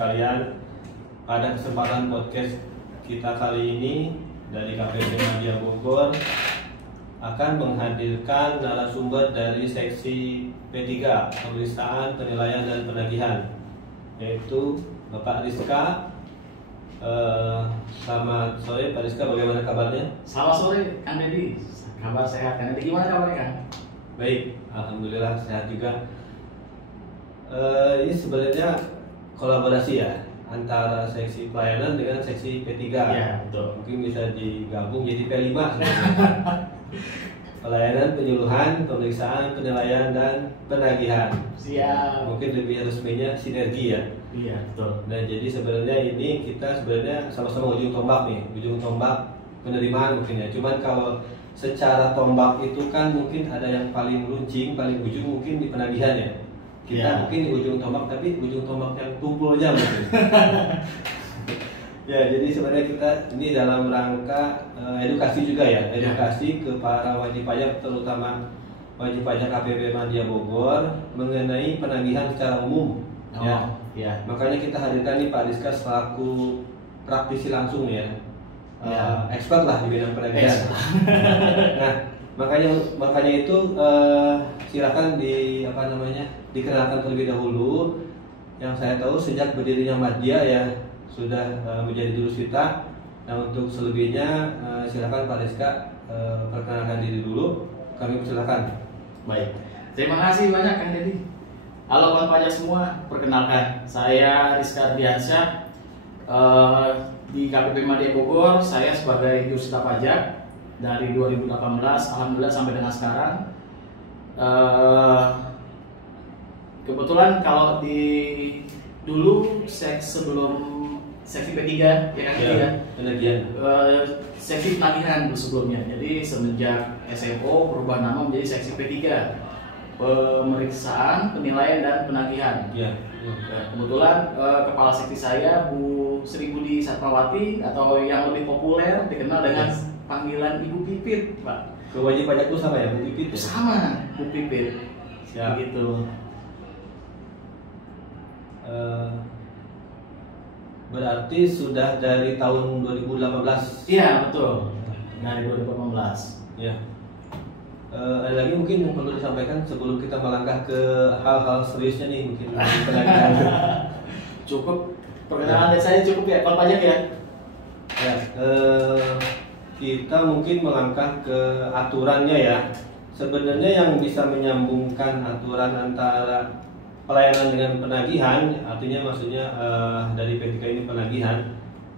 sekalian, pada kesempatan podcast kita kali ini dari KPP Madya Bogor akan menghadirkan narasumber dari seksi P3 Pemeriksaan, Penilaian, dan Penagihan, yaitu Bapak Rizka. Selamat sore Pak Rizka, bagaimana kabarnya? Selamat sore Kang Deddy, kabar sehat. Kang Deddy gimana kabarnya Kang? Baik, alhamdulillah sehat juga. Ini sebenarnya kolaborasi ya antara seksi pelayanan dengan seksi P3. Iya, betul. Mungkin bisa digabung jadi P5 sebenarnya. Pelayanan, penyuluhan, pemeriksaan, penilaian, dan penagihan. Siap. Mungkin lebih resminya sinergi ya. Iya, betul. Nah, jadi sebenarnya ini kita sebenarnya sama-sama ujung tombak nih, ujung tombak penerimaan mungkin ya. Cuman kalau secara tombak itu kan mungkin ada yang paling runcing, paling ujung mungkin di penagihan ya. Kita mungkin di ujung tombak, tapi ujung tombak yang tumpulnya mungkin. Ya, jadi sebenarnya kita ini dalam rangka edukasi juga ya, edukasi ke para wajib pajak, terutama wajib pajak KPP Madya Bogor mengenai penagihan secara umum. Ya. Makanya kita hadirkan nih Pak Rizka selaku praktisi langsung ya, expert lah di bidang penagihan. Nah, makanya itu silakan dikenalkan terlebih dahulu. Yang saya tahu sejak berdirinya Madya ya sudah menjadi jurusita. Nah, untuk selebihnya silakan Pak Rizka perkenalkan diri dulu. Kami persilakan. Baik, terima kasih banyak Kang Deddy. Halo kawan pajak semua, perkenalkan saya Rizka Ardiansyah di KPP Madya Bogor. Saya sebagai jurusita pajak dari 2018, alhamdulillah sampai dengan sekarang. Kebetulan kalau dulu sebelum seksi P3 ya kan, penagihan. Seksi penagihan dulu sebelumnya. Jadi semenjak SMO berubah nama menjadi seksi P3, Pemeriksaan, Penilaian, dan Penagihan. Kebetulan kepala seksi saya Bu Sri Budi Satmawati, atau yang lebih populer dikenal dengan panggilan Ibu Pipit, Pak. Ke wajib pajak itu sama ya, Bu Pipit? Sama, Bu Pipit. Begitu. Berarti sudah dari tahun 2018? Iya, betul. Dari 2018. Ya. Ada lagi mungkin yang perlu disampaikan sebelum kita melangkah ke hal-hal seriusnya nih, mungkin penagihan. Cukup perkenalan dari saya cukup ya, kalau pajak ya. Ya, kita mungkin melangkah ke aturannya ya. Sebenarnya yang bisa menyambungkan aturan antara pelayanan dengan penagihan, artinya maksudnya dari P3 ini penagihan,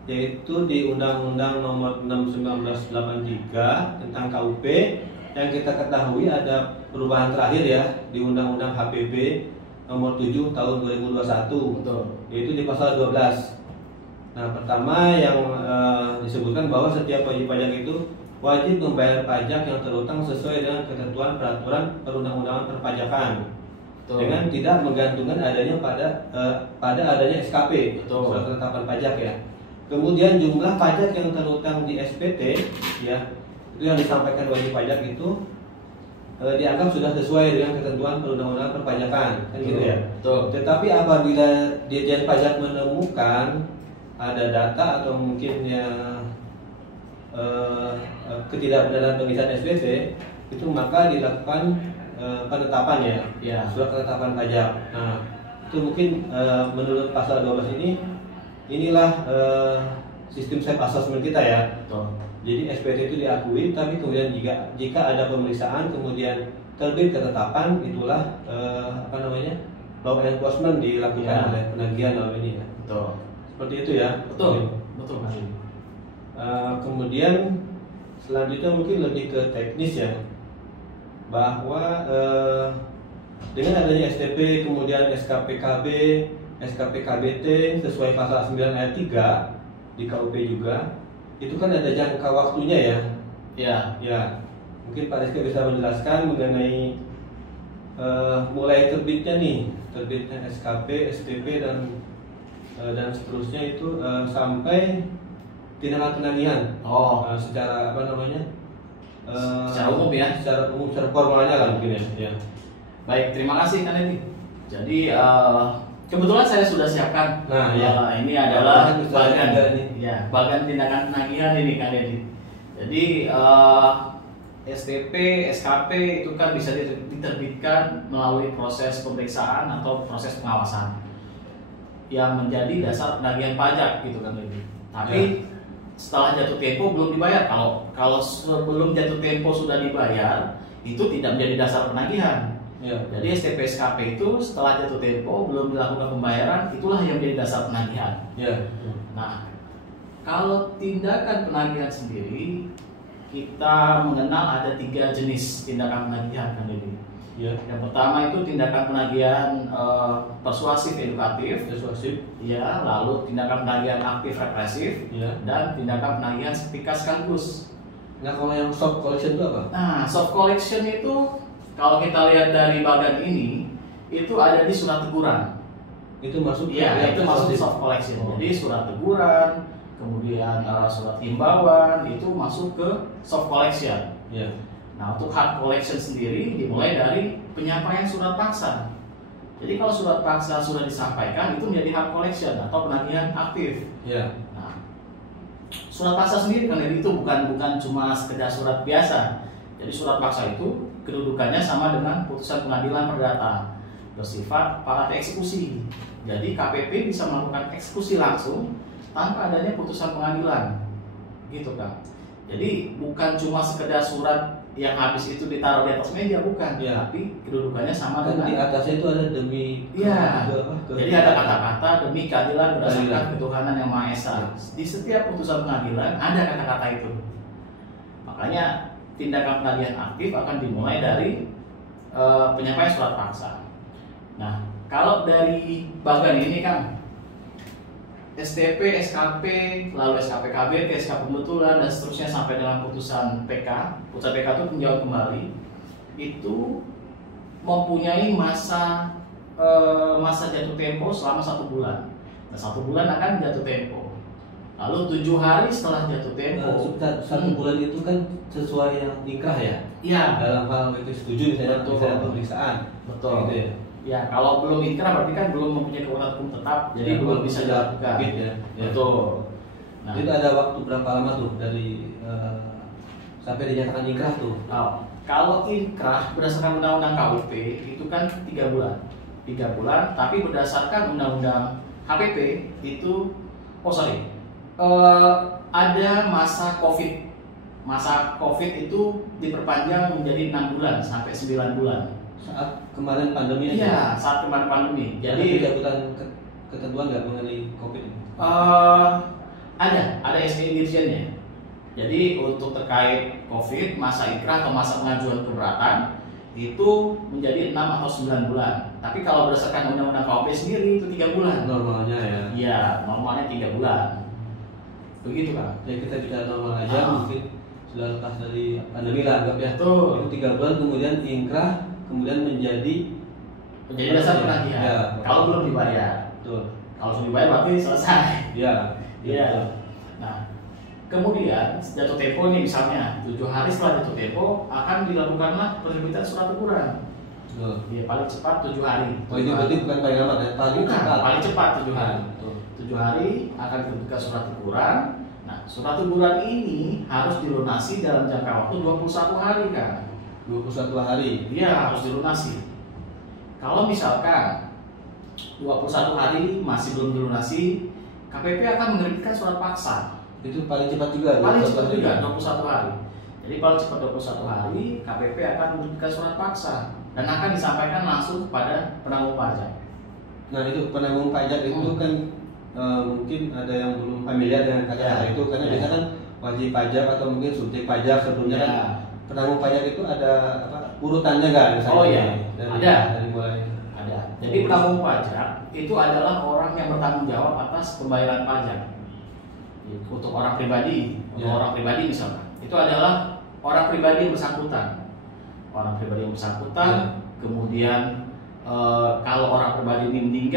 yaitu di Undang-Undang Nomor 6/1983 tentang KUP. Yang kita ketahui ada perubahan terakhir ya di Undang-Undang HPP Nomor 7 Tahun 2021. Betul. Yaitu di pasal 12. Nah, pertama yang disebutkan bahwa setiap wajib pajak itu wajib membayar pajak yang terutang sesuai dengan ketentuan peraturan perundang-undangan perpajakan. Betul. Dengan tidak menggantungkan adanya pada adanya SKP, surat ketetapan pajak ya. Kemudian jumlah pajak yang terutang di SPT ya, itu yang disampaikan wajib pajak itu dianggap sudah sesuai dengan ketentuan perundang-undangan perpajakan, kan gitu ya. Betul. Tetapi apabila Ditjen Pajak menemukan ada data atau mungkin ketidakbenaran pengisian SPT, itu maka dilakukan penetapan ya, surat ketetapan pajak. Nah, itu mungkin menurut pasal 12 inilah sistem self assessment kita ya. Betul. Jadi SPT itu diakui, tapi kemudian jika ada pemeriksaan kemudian terbit ketetapan, itulah law enforcement dilakukan oleh penagihan dalam ini ya. Betul. Seperti itu ya. Betul. Mas. Kemudian selanjutnya mungkin lebih ke teknis ya, bahwa dengan adanya STP, kemudian SKPKB, SKPKBT sesuai pasal 9 ayat 3 di KUP juga, itu kan ada jangka waktunya ya. Ya, mungkin Pak Rizky bisa menjelaskan mengenai mulai terbitnya SKP, STP dan seterusnya itu sampai tindakan penagihan. Secara secara umum ya, secara formalnya lah mungkin ya. Baik, terima kasih Kang Deddy. Jadi Kebetulan saya sudah siapkan. Nah, ya. Ini adalah bagian bagian tindakan penagihan ini Kang Deddy. Jadi STP, SKP itu kan bisa diterbitkan melalui proses pemeriksaan atau proses pengawasan yang menjadi dasar penagihan pajak gitu kan Deddy. Tapi setelah jatuh tempo belum dibayar. Kalau sebelum jatuh tempo sudah dibayar, itu tidak menjadi dasar penagihan. Jadi STP SKP itu setelah jatuh tempo belum dilakukan pembayaran, itulah yang menjadi dasar penagihan. Nah, kalau tindakan penagihan sendiri, kita mengenal ada 3 jenis tindakan penagihan kan ini. Yang pertama itu tindakan penagihan persuasif edukatif, ya, lalu tindakan penagihan aktif represif, dan tindakan penagihan sepika sekaligus. Nah, kalau yang soft collection itu apa? Nah, soft collection itu kalau kita lihat dari bagan ini, itu ada di surat teguran. Itu masuk? Iya, itu masuk soft collection. Jadi surat teguran, kemudian surat himbauan itu masuk ke soft collection. Nah, untuk hard collection sendiri dimulai dari penyampaian surat paksa. Jadi kalau surat paksa sudah disampaikan itu menjadi hard collection atau penagihan aktif. Nah, surat paksa sendiri kan itu bukan cuma sekedar surat biasa. Jadi surat paksa itu kedudukannya sama dengan putusan pengadilan perdata, bersifat parate eksekusi. Jadi KPP bisa melakukan eksekusi langsung tanpa adanya putusan pengadilan, gitu kan? Jadi bukan cuma sekedar surat yang habis itu ditaruh di atas meja, bukan? Tapi kedudukannya sama dengan di atasnya itu ada demi. Jadi ada kata-kata demi keadilan berdasarkan ketuhanan yang Maha Esa. Di setiap putusan pengadilan ada kata-kata itu. Makanya tindakan penagihan aktif akan dimulai dari penyampaian surat paksa. Nah, kalau dari bagan ini kan STP, SKP, lalu SKP KBT, SKP pembetulan dan seterusnya sampai dengan putusan PK. Putusan PK itu tinjauan kembali. Itu mempunyai masa jatuh tempo selama 1 bulan. Nah, 1 bulan akan jatuh tempo. Lalu 7 hari setelah jatuh tempo. 1 bulan itu kan sesuai yang inkrah ya? Dalam hal itu setuju misalnya pemeriksaan. Betul. Gitu ya? Ya, kalau belum inkrah berarti kan belum mempunyai kekuatan hukum tetap, jadi belum bisa dilakukan. Betul. Nah, itu ada waktu berapa lama tuh dari sampai dinyatakan inkrah tuh? Kalau inkrah berdasarkan undang-undang KUP itu kan 3 bulan. 3 bulan, tapi berdasarkan undang-undang HPP itu ada masa COVID. Masa COVID itu diperpanjang menjadi 6 bulan sampai 9 bulan. Saat kemarin pandemi? Iya, saat kemarin pandemi. Jadi ada ketentuan nggak mengenai COVID? Ada SE dirjennya. Jadi untuk terkait COVID, masa ikrah atau masa pengajuan keberatan itu menjadi 6 atau 9 bulan. Tapi kalau berdasarkan undang-undang KUP sendiri itu 3 bulan. Normalnya ya? Iya, normalnya 3 bulan. Begitu kan? Ya kita bicara normal aja, mungkin sudah lepas dari pandemi lah anggap ya. Betul. Itu 3 bulan kemudian inkrah, kemudian menjadi dasar penagihan. Kalau belum dibayar. Betul. Kalau sudah dibayar berarti selesai. Iya. Nah, kemudian jatuh tempo ini misalnya 7 hari setelah jatuh tempo akan dilakukanlah penerbitan surat teguran. Ya, paling cepat 7 hari. Itu berarti bukan paling lambat ya? Paling cepat 7 hari. 7 hari akan diterbitkan surat teguran. Nah, surat teguran ini harus dilunasi dalam jangka waktu 21 hari kan? 21 hari? Iya, harus dilunasi. Kalau misalkan 21 hari masih belum dilunasi, KPP akan menerbitkan surat paksa. Itu paling cepat juga? Paling cepat juga, 21 hari. Jadi paling cepat 21 hari, KPP akan menerbitkan surat paksa dan akan disampaikan langsung kepada penanggung pajak. Nah, itu penanggung pajak itu kan mungkin ada yang belum familiar dengan kata-kata itu, karena biasanya kan wajib pajak atau mungkin subjek pajak sebelumnya kan penanggung pajak itu ada urutannya kan? Ada. Jadi penanggung pajak itu adalah orang yang bertanggung jawab atas pembayaran pajak. Untuk orang pribadi, misalkan itu adalah orang pribadi yang bersangkutan. Kemudian kalau orang pribadi ini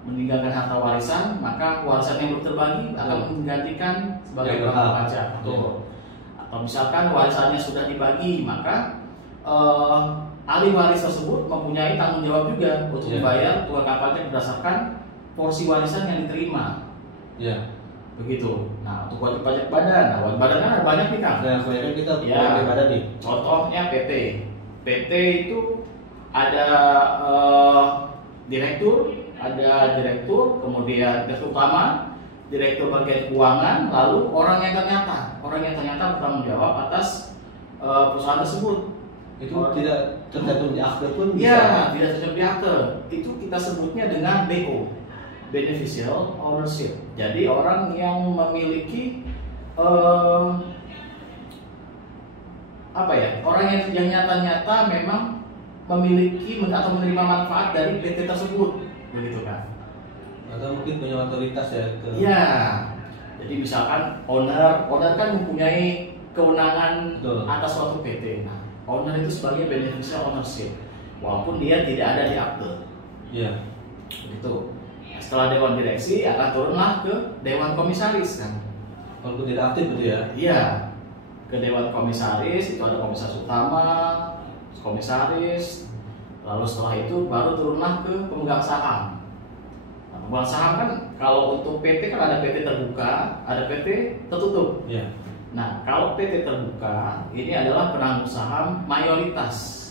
meninggalkan harta warisan, maka warisan yang terbagi akan menggantikan sebagai penanggung pajak. Atau misalkan warisannya sudah dibagi, maka ahli waris tersebut mempunyai tanggung jawab juga untuk membayar tunggakan pajak berdasarkan porsi warisan yang diterima. Begitu. Nah, untuk wajib pajak badan, wajib badan kan ada banyak nih Kang. Nah, kebanyakan kita wajib badan nih. Contohnya PT. PT itu ada direktur, kemudian direktur utama, direktur bagian keuangan, lalu orang yang ternyata bertanggung jawab atas perusahaan tersebut. Itu tidak tercantum di akte pun bisa? Ya, tidak tercantum di akte. Itu kita sebutnya dengan BO, beneficial ownership. Jadi orang yang memiliki orang yang nyata-nyata memang memiliki atau menerima manfaat dari PT tersebut, begitu kan? Atau mungkin punya otoritas ya ke? Iya. Jadi misalkan owner kan mempunyai kewenangan atas suatu PT. Nah, owner itu sebagai beneficial ownership, walaupun dia tidak ada di akte. Iya. Begitu. Nah, setelah dewan direksi akan turunlah ke dewan komisaris kan? Walaupun tidak aktif betul ya? Iya. Ke dewan komisaris itu ada komisaris utama, komisaris, lalu setelah itu baru turunlah ke pemegang saham. Nah, pemegang saham kan kalau untuk PT kan ada PT terbuka, ada PT tertutup. Yeah. Nah, kalau PT terbuka ini adalah penanggung saham mayoritas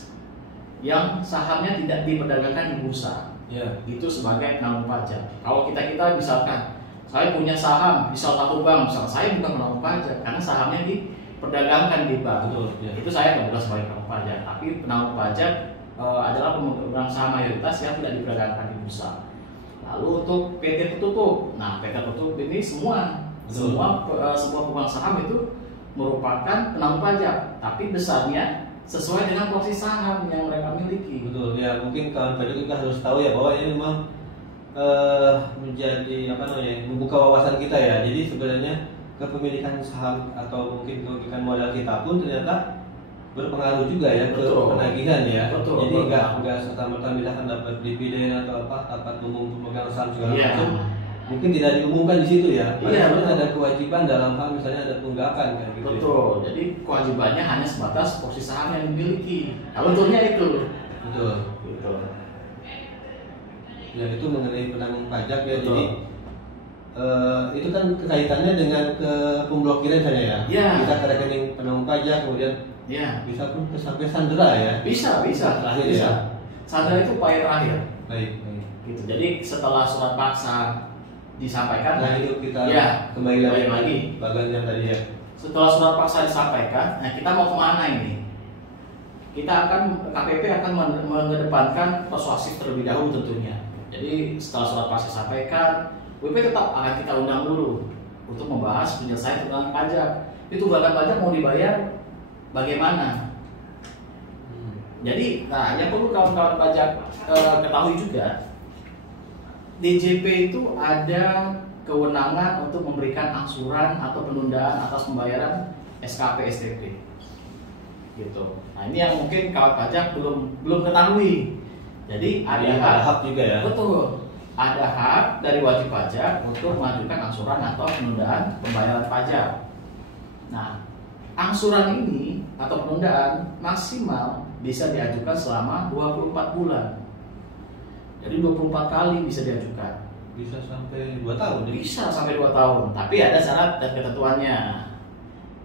yang sahamnya tidak diperdagangkan di bursa. Yeah. Itu sebagai penanggung pajak. Kalau kita misalkan saya punya saham di salah satu bank, misalnya saya bukan penanggung pajak karena sahamnya diperdagangkan di bank. Betul, ya. Itu saya tidak bukan sebagai penanggung pajak, tapi penanggung pajak adalah pemegang saham mayoritas yang tidak diperdagangkan di bursa. Lalu untuk PT tertutup, nah PT tertutup ini semua pemegang saham itu merupakan penanggung pajak, tapi besarnya sesuai dengan porsi saham yang mereka miliki. Betul ya, mungkin kawan pajak juga harus tahu ya bahwa ini memang menjadi membuka wawasan kita ya. Jadi sebenarnya kepemilikan saham atau mungkin kepemilikan modal kita pun ternyata berpengaruh juga ya ke penagihan ya. Betul, jadi nggak serta-merta misalkan dapat dividen atau dapat umum pemegang saham segala macam, mungkin tidak diumumkan di situ ya. Padahal ada kewajiban dalam hal misalnya ada tunggakan kayak gitu. Betul. Ya. Jadi kewajibannya hanya sebatas porsi saham yang dimiliki. Nah, untungnya itu. Betul. Ya itu mengenai penanggung pajak ya. Betul. Jadi itu kan kaitannya dengan ke pemblokiran saja ya. Kita ke rekening penanggung pajak kemudian bisa pun sampai sandera ya. Bisa. Terakhir bisa. Ya. Sandera itu upaya terakhir. Baik. Gitu. Jadi setelah surat paksa disampaikan, nah itu kita kembali lagi bagian yang tadi ya. Setelah surat paksa disampaikan, nah kita mau kemana ini? KPP akan mengedepankan persuasif terlebih dahulu tentunya. Jadi setelah surat paksa disampaikan, WP tetap akan kita undang dulu untuk membahas penyelesaian tunggakan pajak. Itu tunggakan pajak mau dibayar bagaimana? Jadi, yang perlu kawan-kawan pajak ketahui juga, DJP itu ada kewenangan untuk memberikan angsuran atau penundaan atas pembayaran SKP STP. Gitu. Nah, ini yang mungkin kawan pajak belum ketahui. Jadi ada hak juga ya. Betul. Ada hak dari wajib pajak untuk mengajukan angsuran atau penundaan pembayaran pajak. Nah, angsuran ini atau penundaan maksimal bisa diajukan selama 24 bulan. Jadi 24 kali bisa diajukan. Bisa sampai 2 tahun ya? Bisa sampai 2 tahun. Tapi ada syarat dan ketentuannya.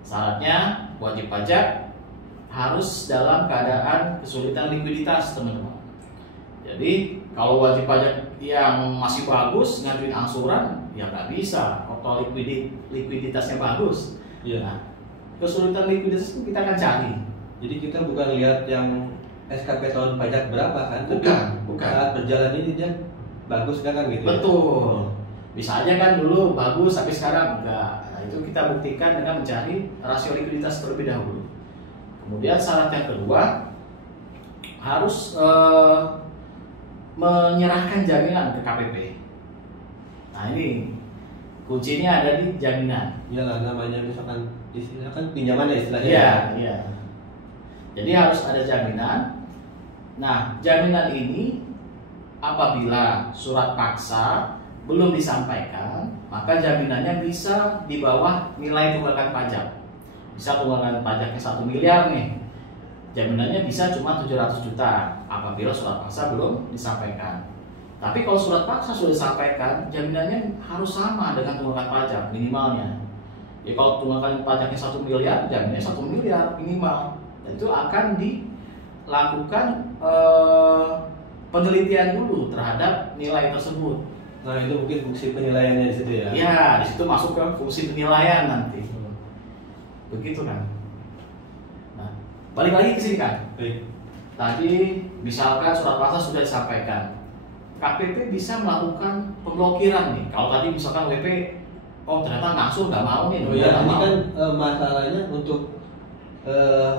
Syaratnya wajib pajak harus dalam keadaan kesulitan likuiditas, teman-teman. Jadi kalau wajib pajak yang masih bagus ngajuin angsuran, ya nggak bisa. Kalau likuiditasnya bagus. Ya. Nah, kesulitan likuiditas itu kita akan cari. Jadi kita bukan lihat yang SKP tahun pajak berapa kan? Bukan. Saat berjalan ini dia bagus kan gitu. Betul. Bisa aja kan dulu bagus tapi sekarang enggak. Nah, itu kita buktikan dengan mencari rasio likuiditas terlebih dahulu. Kemudian syarat yang kedua harus menyerahkan jaminan ke KPP. Nah, ini kuncinya ada di jaminan. Iyalah, namanya misalkan istilahnya kan pinjaman ya istilahnya. Iya. Jadi harus ada jaminan. Nah, jaminan ini apabila surat paksa belum disampaikan, maka jaminannya bisa di bawah nilai tunggakan pajak. Bisa tunggakan pajaknya 1 miliar nih. jaminannya bisa cuma 700 juta apabila surat paksa belum disampaikan. Tapi kalau surat paksa sudah disampaikan, jaminannya harus sama dengan tunggakan pajak minimalnya. Ya kalau tunggakan pajaknya 1 miliar, jaminannya 1 miliar minimal. Dan itu akan dilakukan penelitian dulu terhadap nilai tersebut. Nah itu mungkin fungsi penilaiannya di situ ya? Ya, di situ masuk ke fungsi penilaian nanti. Begitu kan? Nah, balik lagi ke sini kan? Baik. Tadi misalkan surat paksa sudah disampaikan, KPP bisa melakukan pemblokiran nih. Kalau tadi misalkan WP, oh ternyata ngasuh nggak mau nih. Oh ya, ini kan masalahnya untuk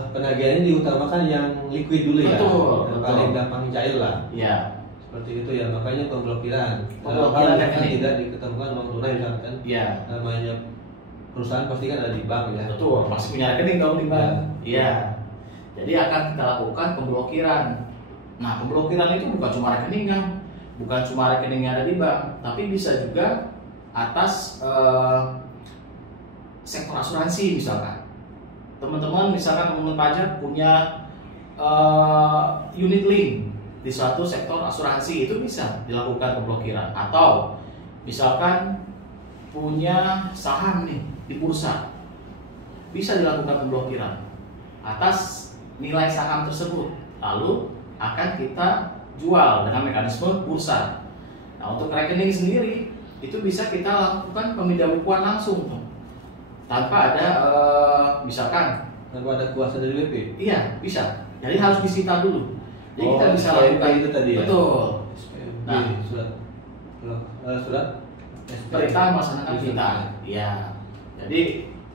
penagihan ini diutamakan yang liquid dulu ya. Betul, Yang paling gampang cair lah. Iya. Seperti itu ya, makanya pemblokiran. Pemblokiran Kalau rekening. tidak diketemukan uang tunai misalkan, Iya. namanya perusahaan pasti kan ada di bank ya. Betul, pasti punya rekening kalau di bank. Ya. Iya. Jadi akan kita lakukan pemblokiran. Nah, pemblokiran itu bukan cuma rekening kan, bukan cuma rekening yang ada di bank, tapi bisa juga atas sektor asuransi misalkan. Teman-teman misalkan teman pajak punya unit link di suatu sektor asuransi, itu bisa dilakukan pemblokiran. Atau misalkan punya saham nih di bursa, bisa dilakukan pemblokiran atas nilai saham tersebut, lalu akan kita jual dengan mekanisme bursa. Nah, untuk rekening sendiri itu bisa kita lakukan pemindahan langsung tanpa ada misalkan Tanpa ada kuasa dari WP. iya bisa, jadi harus disita dulu. Jadi kita bisa SPMP lakukan itu tadi ya? betul. SPMP, Nah, surat SPMP. perintah melaksanakan kita. Iya. Jadi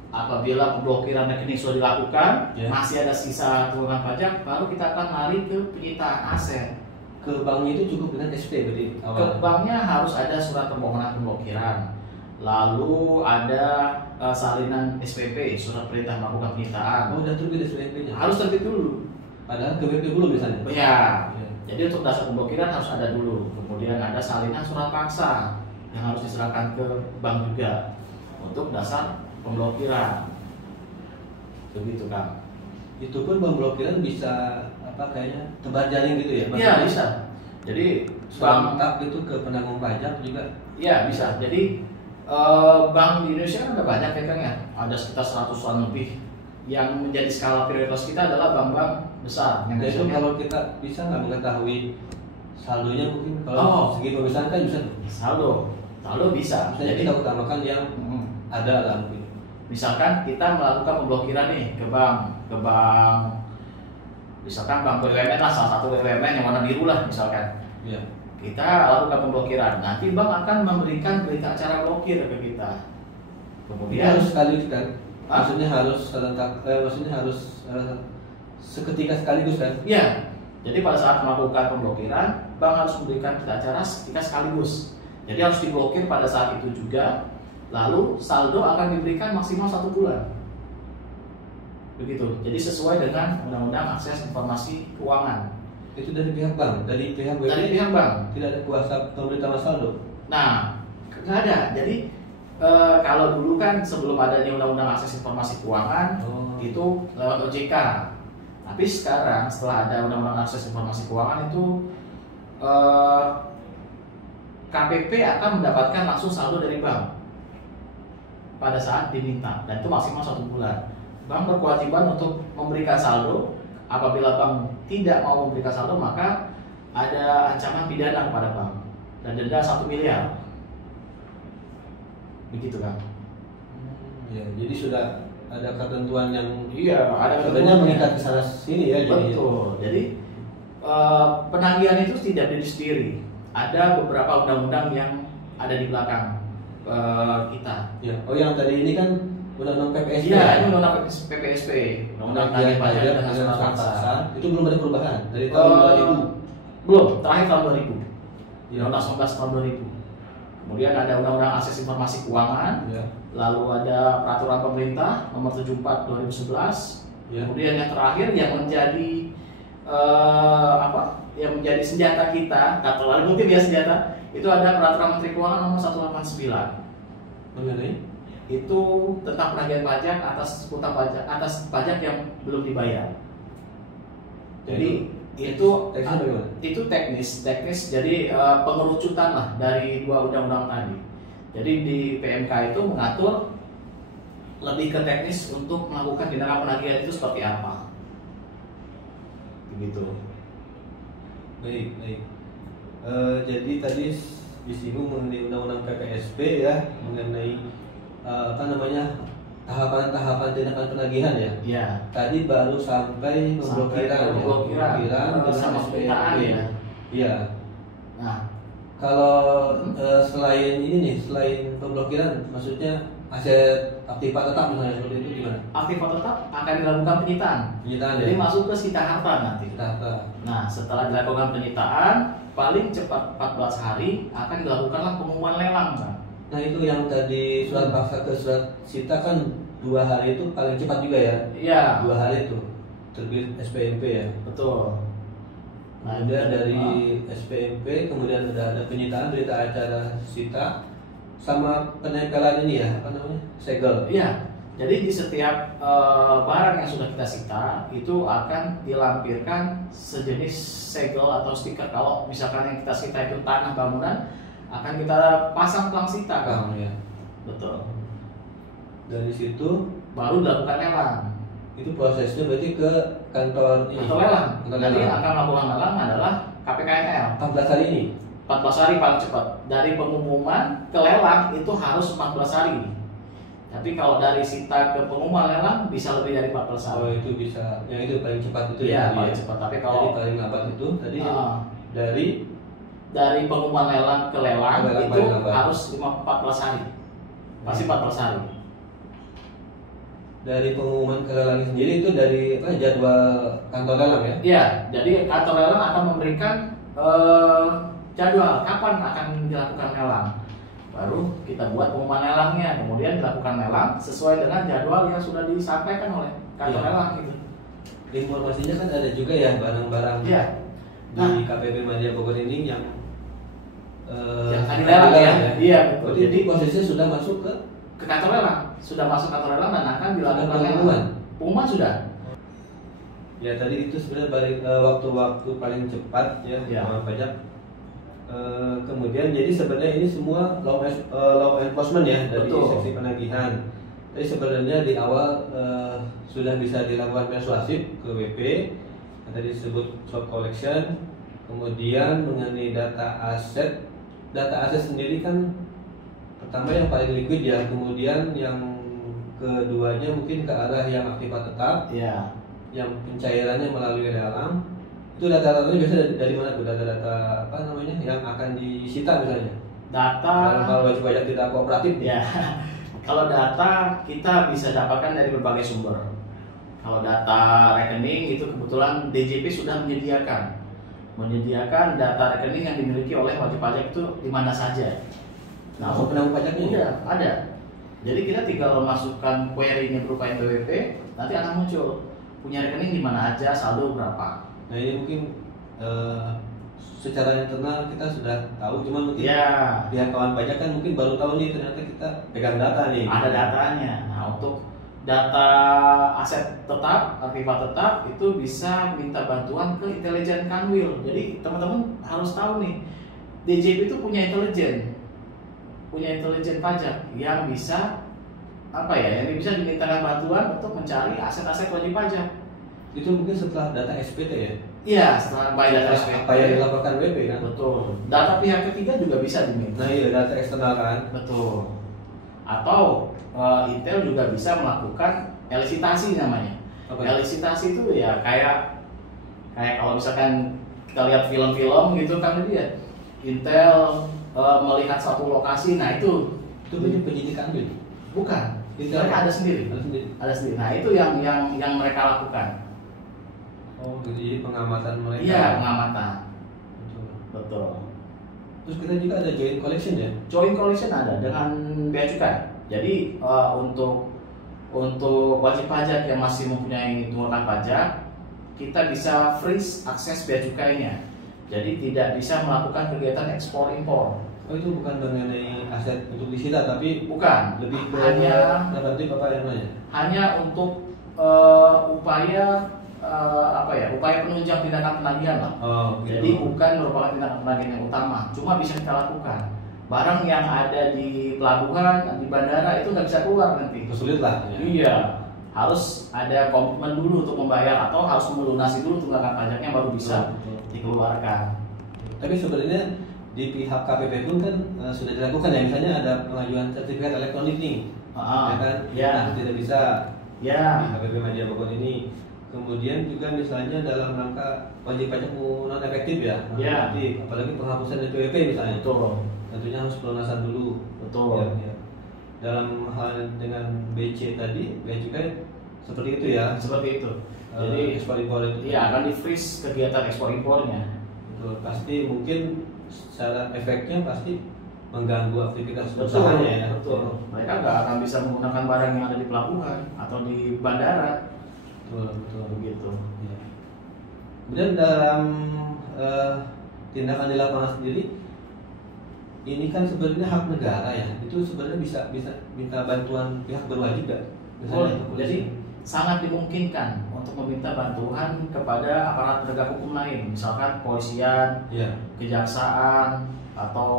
apabila pemblokiran rekening sudah dilakukan, Ya. masih ada sisa tunggakan pajak, baru kita akan lari ke penyitaan aset. Ke banknya itu cukup dengan SP berarti Ke awalnya. banknya harus ada surat permohonan pemblokiran, lalu ada salinan SPP, surat perintah melakukan penyitaan. Oh, udah terbit SPMP-nya. Harus terbit dulu. Padahal ke WP belum misalnya. Ya. Ya. Jadi untuk dasar pemblokiran harus ada dulu. Kemudian ada salinan surat paksa yang harus diserahkan ke bank juga untuk dasar pemblokiran. Begitu kan? Itu pun pemblokiran bisa apa kayaknya tebar jaring gitu ya? Iya bisa. Jadi bank, Bank itu ke penanggung pajak juga. iya bisa. Jadi bank di Indonesia kan ada banyak ya Kang ya. Ada sekitar 100-an lebih. Yang menjadi skala prioritas kita adalah bank-bank besar. Dan itu biasanya- kalau kita bisa nggak mengetahui saldonya mungkin Oh. kalau segi pemisahan kan bisa tuh. saldo bisa. Jadi kita utamakan yang ada lah mungkin. Misalkan kita melakukan pemblokiran nih ke bank, misalkan bank BUMN lah, salah satu BUMN yang warna biru lah misalkan. Iya. Kita lakukan pemblokiran. Nanti bank akan memberikan berita acara blokir ke kita. Dia Kemudian harus sekaligus kan? Hah? Maksudnya harus serentak, maksudnya harus seketika sekaligus kan? ya, jadi pada saat melakukan pemblokiran, bank harus memberikan berita acara ketika sekaligus. Jadi harus diblokir pada saat itu juga. Lalu saldo akan diberikan maksimal 1 bulan. Begitu. Jadi sesuai dengan Undang-Undang Akses Informasi Keuangan. Itu dari pihak bank, dari pihak WP Dari pihak bank. tidak ada kuasa pemberitahuan saldo. Nah, nggak ada. Jadi kalau dulu kan sebelum adanya Undang-Undang Akses Informasi Keuangan itu lewat OJK. Tapi sekarang setelah ada Undang-Undang Akses Informasi Keuangan itu KPP akan mendapatkan langsung saldo dari bank pada saat diminta, dan itu maksimal 1 bulan. Bank berkewajiban untuk memberikan saldo. Apabila bank tidak mau memberikan saldo, maka ada ancaman pidana kepada bank dan denda 1 miliar. Begitu kan? Ya, jadi sudah ada ketentuan yang Iya, ada sebenarnya ketentuannya. mengikat ke sana sini ya. Betul. Jadi penagihan itu tidak berdiri sendiri. Ada beberapa undang-undang yang ada di belakang kita. Ya. Oh, yang tadi ini kan undang-undang PPSP. Iya, ini undang-undang PPSP, undang-undang tagih pajak dan surat paksa. Itu belum ada perubahan dari tahun 2000. Belum, terakhir tahun 2000. Ya. Undang-undang 19 tahun 2000. Kemudian ada Undang-Undang Akses Informasi Keuangan. Ya. Lalu ada Peraturan Pemerintah Nomor 74 2011. Ya. Kemudian yang terakhir yang menjadi yang menjadi senjata kita, nggak terlalu mungkin ya senjata, itu ada Peraturan Menteri Keuangan Nomor 189. Mengenai Itu tentang penagihan pajak atas utang pajak, atas pajak yang belum dibayar. Jadi itu teknisnya bagaimana? Itu teknis. Jadi pengerucutan lah dari dua undang-undang tadi. Jadi di PMK itu mengatur lebih ke teknis untuk melakukan tindakan penagihan itu seperti apa. Begitu. Baik. Jadi tadi disinggung mengenai undang-undang PPSP ya, mengenai tahapan-tahapan tindakan penagihan ya. Iya. Tadi baru sampai pemblokiran sama penyitaan ya. Iya. Nah, kalau selain ini nih, selain pemblokiran, maksudnya aset aktiva tetap misalnya seperti itu gimana? aktiva tetap akan dilakukan penyitaan. Penyitaan Jadi ya. masuk ke sita harta nanti. Data. Nah, setelah dilakukan penyitaan, paling cepat 14 hari akan dilakukanlah pengumuman lelang, Bang. Nah itu yang tadi surat paksa ke surat sita kan 2 hari itu paling cepat juga ya? Iya. 2 hari itu terbit SPMP ya. Betul. Kemudian dari SPMP kemudian ada penyitaan berita acara sita sama penempelan ini ya, apa namanya? Segel. Iya. Jadi di setiap barang yang sudah kita sita itu akan dilampirkan sejenis segel atau stiker. Kalau misalkan yang kita sita itu tanah bangunan, akan kita pasang pelang sita kan? Ya. Betul. Dari situ Baru dilakukan lelang. itu prosesnya berarti ke kantor ini. Atau lelang. Kantor Nanti lelang. yang akan melakukan lelang adalah KPKNL. 14 hari ini. 14 hari paling cepat. Dari pengumuman ke lelang itu harus 14 hari. Tapi kalau dari sita ke pengumuman lelang bisa lebih dari 14 hari. Oh itu bisa, yang itu paling cepat itu Iya, ya. paling cepat. Tapi Jadi kalau paling lambat itu tadi dari dari pengumuman lelang ke lelang Lelang itu paling lambat. harus 14 hari. Pasti 14 hari. dari pengumuman ke lelang sendiri itu dari jadwal kantor lelang ya? Iya, jadi kantor lelang akan memberikan jadwal kapan akan dilakukan lelang. Baru kita buat pengumuman lelangnya, kemudian dilakukan lelang sesuai dengan jadwal yang sudah disampaikan oleh kantor Iya. lelang gitu. Informasinya kan ada juga ya barang-barang Iya. di KPP Madya Bogor ini yang Yang tadi lelang ya. Iya, betul. Jadi posisinya sudah masuk Ke kantor lelang, sudah masuk kantor lelang dan akan dilakukan pengumuman. lelang. Pengumuman sudah. Ya tadi itu sebenarnya balik waktu-waktu paling cepat ya Ya. sama pajak. Kemudian jadi sebenarnya ini semua law enforcement ya dari Betul. seksi penagihan. Tapi sebenarnya di awal sudah bisa dilakukan persuasif ke WP yang tadi disebut swap collection. Kemudian mengenai data aset sendiri kan pertama yang paling liquid ya, kemudian yang keduanya mungkin ke arah yang aktiva tetap, Iya. yang pencairannya melalui lelang. Itu data-datanya biasanya dari mana tuh? Data-data apa namanya yang akan disita misalnya? Data Kalau wajib pajak tidak kooperatif nih. ya. Kalau data kita bisa dapatkan dari berbagai sumber. Kalau data rekening itu kebetulan DJP sudah menyediakan data rekening yang dimiliki oleh wajib pajak itu di mana saja. Nah, penanggung pajaknya Iya, ada. Jadi kita tinggal masukkan query-nya berupa NPWP, nanti akan muncul punya rekening di mana aja, saldo berapa. Nah ini mungkin secara internal kita sudah tahu, cuman mungkin Ya, pihak kawan pajak kan mungkin baru tahu nih ternyata kita pegang data nih. ada datanya. Nah, untuk data aset tetap, aktiva tetap itu bisa minta bantuan ke intelijen Kanwil. Jadi teman-teman harus tahu nih, DJP itu punya intelijen pajak yang bisa yang bisa dimintakan bantuan untuk mencari aset-aset wajib pajak. Itu mungkin setelah data SPT ya? Iya, setelah by data SPT. Apa yang dilaporkan WP kan? Betul. Data pihak ketiga juga bisa diminta. Nah iya, data eksternal kan? Betul. Atau Intel juga bisa melakukan elisitasi namanya. Apa? Elisitasi itu ya kayak kalau misalkan kita lihat film-film gitu kan dia Intel melihat satu lokasi, nah itu penyidikan dulu. bukan. Intel Mereka ada sendiri. Ada sendiri. Nah itu yang mereka lakukan. Oh, jadi pengamatan mereka. Iya, pengamatan. Betul. Betul. Terus kita juga ada joint collection ya? Joint collection ada dengan bea cukai. Jadi untuk wajib pajak yang masih mempunyai tunggakan pajak, kita bisa freeze akses bea cukainya. Jadi tidak bisa melakukan kegiatan ekspor impor. Oh itu bukan mengenai aset untuk disita tapi Bukan. lebih ke Hanya preventif apa yang namanya? hanya untuk upaya upaya penunjang tindakan penagihan lah. Gitu. Jadi bukan merupakan tindakan penagihan yang utama, cuma bisa kita lakukan. Barang yang ada di pelabuhan, di bandara itu nggak bisa keluar nanti. Sulit lah. Ya. Iya, harus ada komitmen dulu untuk membayar atau harus melunasi dulu tunggakan pajaknya baru bisa dikeluarkan. Tapi sebenarnya di pihak KPP pun kan sudah dilakukan ya, misalnya ada pengajuan sertifikat elektronik nih, ya kan? Ya. Nah, tidak bisa Ya. di KPP Madya Bogor ini. Kemudian juga misalnya dalam rangka wajib pajak non efektif ya, Ya. efektif, apalagi penghapusan NPWP misalnya. Betul. Tentunya harus pelunasan dulu. Betul. Ya. Dalam hal dengan BC tadi, bea cukai seperti itu ya. Seperti itu. Jadi Ekspor impor itu. iya akan di freeze kegiatan ekspor impornya. Betul. Pasti mungkin secara efeknya pasti mengganggu aktivitas Betul, usahanya ya. betul. Mereka nggak akan bisa menggunakan barang yang ada di pelabuhan atau di bandara. Betul. Begitu. Ya. Kemudian dalam tindakan di lapangan sendiri, ini kan sebenarnya hak negara ya. Itu sebenarnya bisa minta bantuan pihak berwajib nggak? Boleh. Jadi sangat dimungkinkan untuk meminta bantuan kepada aparat penegak hukum lain, misalkan kepolisian, ya. kejaksaan atau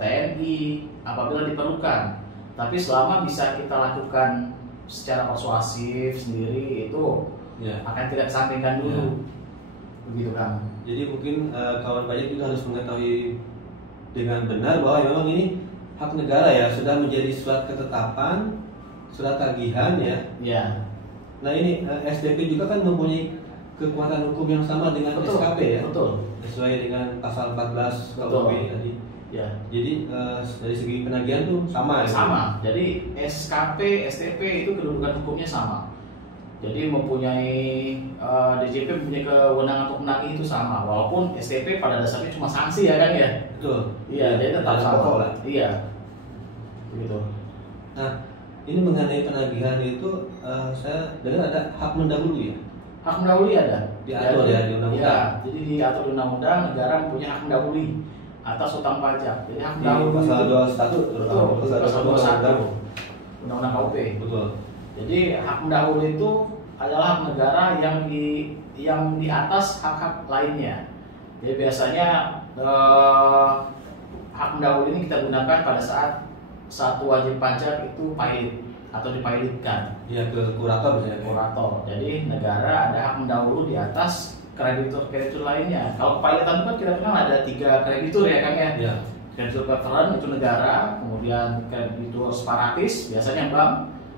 TNI apabila diperlukan. Tapi selama bisa kita lakukan secara persuasif sendiri itu Ya. akan tidak kesampingkan dulu. Begitu kan. Jadi mungkin kawan pajak juga harus mengetahui dengan benar bahwa memang ini hak negara ya, sudah menjadi surat ketetapan, surat tagihan ya. Ya. Nah ini SDP juga kan mempunyai kekuatan hukum yang sama dengan Betul. SKP ya. Betul. Sesuai dengan pasal 14 Betul. KUHP tadi. Ya. Jadi dari segi penagihan tuh sama ya. Sama. Jadi SKP, STP itu kedudukan hukumnya sama. Jadi mempunyai DJP mempunyai kewenangan untuk menagih itu sama. Walaupun STP pada dasarnya cuma sanksi ya kan ya. Betul. Iya, jadi tetap Ada sama. pokok lah. Iya. Begitu. Nah, ini mengenai penagihan itu saya dengar ada hak mendahului ya. Hak mendahului ada. Diatur ya di undang-undang. Ya, jadi diatur di undang-undang negara mempunyai hak mendahului atas utang pajak. Jadi hak Di mendahului pasal itu- 21 Betul, pasal 21 Undang-Undang KUP. Betul. Jadi hak mendahului itu adalah hak negara yang di atas hak-hak lainnya. Jadi biasanya hak mendahului ini kita gunakan pada saat satu wajib pajak itu pilot atau dipilotkan. Ya ke kurator misalnya. Kurator. Jadi negara ada hak mendahului di atas kreditur-kreditur lainnya. Kalau pilotan kan kita kenal ada 3 kreditur ya kan ya. Ya. Kreditur preferred itu negara, kemudian kreditur separatis biasanya bank,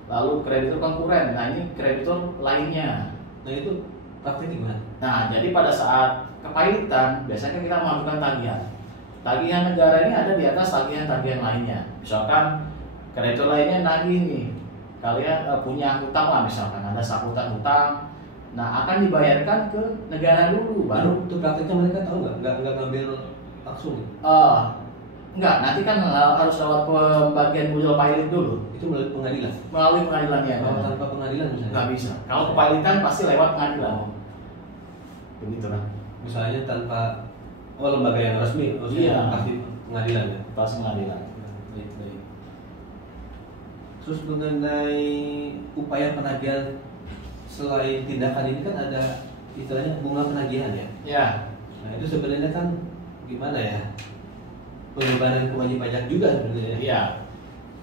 lalu kreditur konkuren. Nah ini kreditur lainnya. Nah itu praktik gimana? Nah jadi pada saat kepailitan biasanya kita melakukan tagihan. Tagihan negara ini ada di atas tagihan-tagihan lainnya. Misalkan kreditur lainnya nagih nih, kalian punya hutang lah misalkan ada sahutan hutang. Nah akan dibayarkan ke negara dulu, baru Itu praktiknya mereka tahu nggak ngambil langsung. enggak, nanti kan harus lewat pembagian budget pilot dulu Itu melalui pengadilan. melalui pengadilannya. Kalau tanpa pengadilan misalnya. Nggak bisa. Kalau kepilitan pasti lewat pengadilan. Begitu kan. Misalnya tanpa lembaga yang resmi, Iya. pasti pengadilan ya. Pasti pengadilan. Baik. Terus mengenai upaya penagihan selain tindakan ini kan ada istilahnya bunga penagihan ya. Ya. Nah itu sebenarnya kan gimana ya? Pengembangan wajib pajak juga sebenarnya. Iya.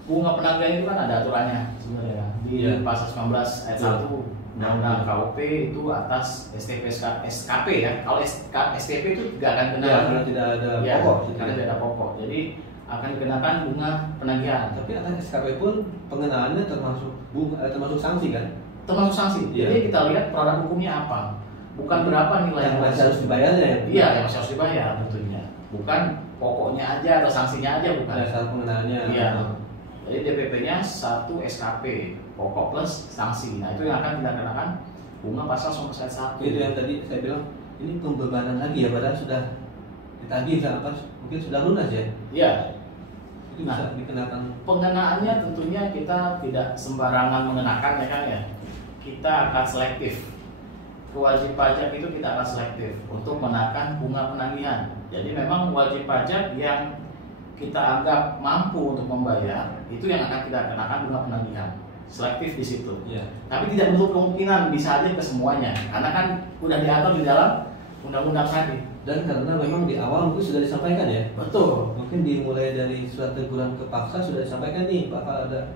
Bunga penagihan itu kan ada aturannya sebenarnya di Iya. pasal 19 ayat 1 Undang-Undang KUP itu atas STP SKP ya. Kalau STP itu tidak akan kena Karena tidak ada ya, pokok. karena tidak ada pokok. Jadi akan dikenakan bunga penagihan. Tapi atas SKP pun pengenaannya termasuk sanksi kan? Termasuk sanksi. Iya. Jadi kita lihat produk hukumnya apa. Bukan berapa nilai Yang masih harus dibayarnya ya? Iya, yang masih harus dibayar tentunya. Bukan pokoknya aja atau sanksinya aja bukan. Dasar pengenaannya. Iya. Jadi DPP-nya 1 SKP, pokok plus sanksi. Nah, itu yang akan kita kenakan bunga pasal 19 ayat 1. Itu yang tadi saya bilang ini pembebanan lagi ya, padahal sudah ditagih mungkin sudah lunas ya. Iya. Itu bisa dikenakan. Pengenaannya tentunya kita tidak sembarangan mengenakan ya kan ya. Kita akan selektif. Wajib pajak itu kita akan selektif untuk menaikkan bunga penagihan. Jadi memang wajib pajak yang kita anggap mampu untuk membayar itu yang akan kita kenakan bunga penagihan. selektif di situ. Ya. Tapi tidak menutup kemungkinan bisa aja ke semuanya, karena kan udah diatur di dalam undang-undang tadi. Dan karena memang di awal mungkin sudah disampaikan ya. Betul. Mungkin dimulai dari surat teguran kepaksa sudah disampaikan nih bakal ada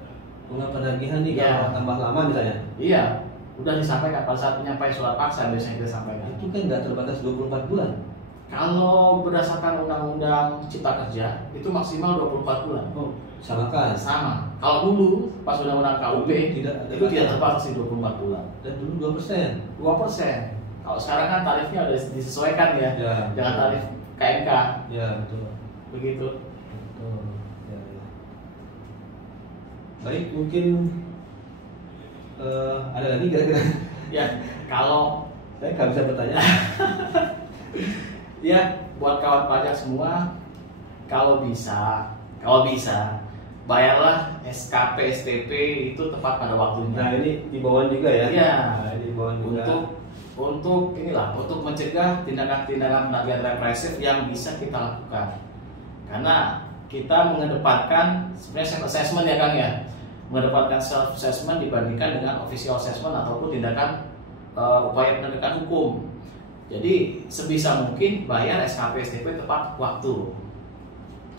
bunga penagihan nih kalau tambah lama misalnya. Iya, udah disampaikan pada saat penyampaian surat paksa biasanya kita sampaikan. Itu kan nggak terbatas 24 bulan. Kalau berdasarkan undang-undang Cipta Kerja itu maksimal 24 bulan. Oh, sama kan? Sama. Kalau dulu pas undang-undang KUP tidak ada itu tidak terbatas di 24 bulan. Dan dulu 2%. 2%. Kalau sekarang kan tarifnya udah disesuaikan ya, Ya, dengan tarif KMK. Ya, betul. Begitu. Betul. Ya, ya. Baik, mungkin ada lagi kira-kira? Ya, kalau Saya nggak bisa bertanya. ya buat kawan pajak semua, kalau bisa bayarlah SKP STP itu tepat pada waktunya. Nah, ini himbauan juga ya? Iya. Nah, ini himbauan juga. Untuk mencegah tindakan-tindakan penagihan represif yang bisa kita lakukan. Karena kita mengedepankan sebenarnya self assessment ya Kang ya. Mengedepankan self assessment dibandingkan dengan official assessment ataupun tindakan upaya penegakan hukum. Jadi sebisa mungkin bayar SKP STP tepat waktu.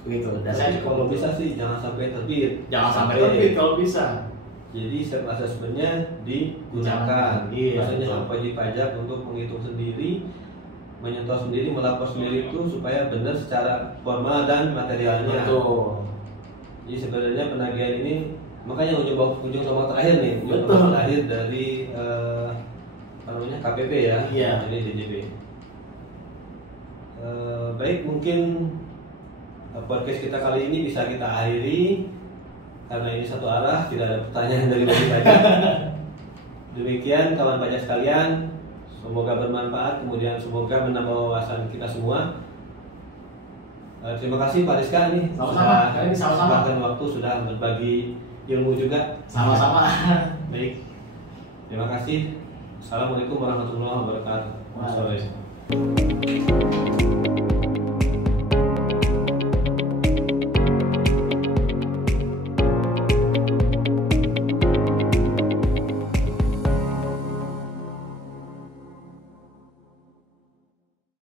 Begitu. Dan saya juga kalau bisa sih jangan sampai terbit. Jangan sampai terbit kalau bisa. Jadi self assessmentnya digunakan. Iya, Maksudnya betul. sama wajib pajak untuk menghitung sendiri, menyentuh sendiri, melapor sendiri itu supaya benar secara formal dan materialnya. Betul. Jadi sebenarnya penagihan ini makanya ujung tombak terakhir nih, ujung Betul. tombak terakhir dari namanya KPP ya. Iya. Ini DJP. Baik, mungkin podcast kita kali ini bisa kita akhiri karena ini satu arah, tidak ada pertanyaan dari wajib pajak. Demikian kawan pajak sekalian, semoga bermanfaat, kemudian semoga menambah wawasan kita semua. Terima kasih Pak Rizka nih, Sama-sama, kali ini sama-sama. Bahkan waktu sudah berbagi ilmu juga. Sama-sama. Baik, terima kasih. Assalamualaikum warahmatullahi wabarakatuh. Waalaikumsalam.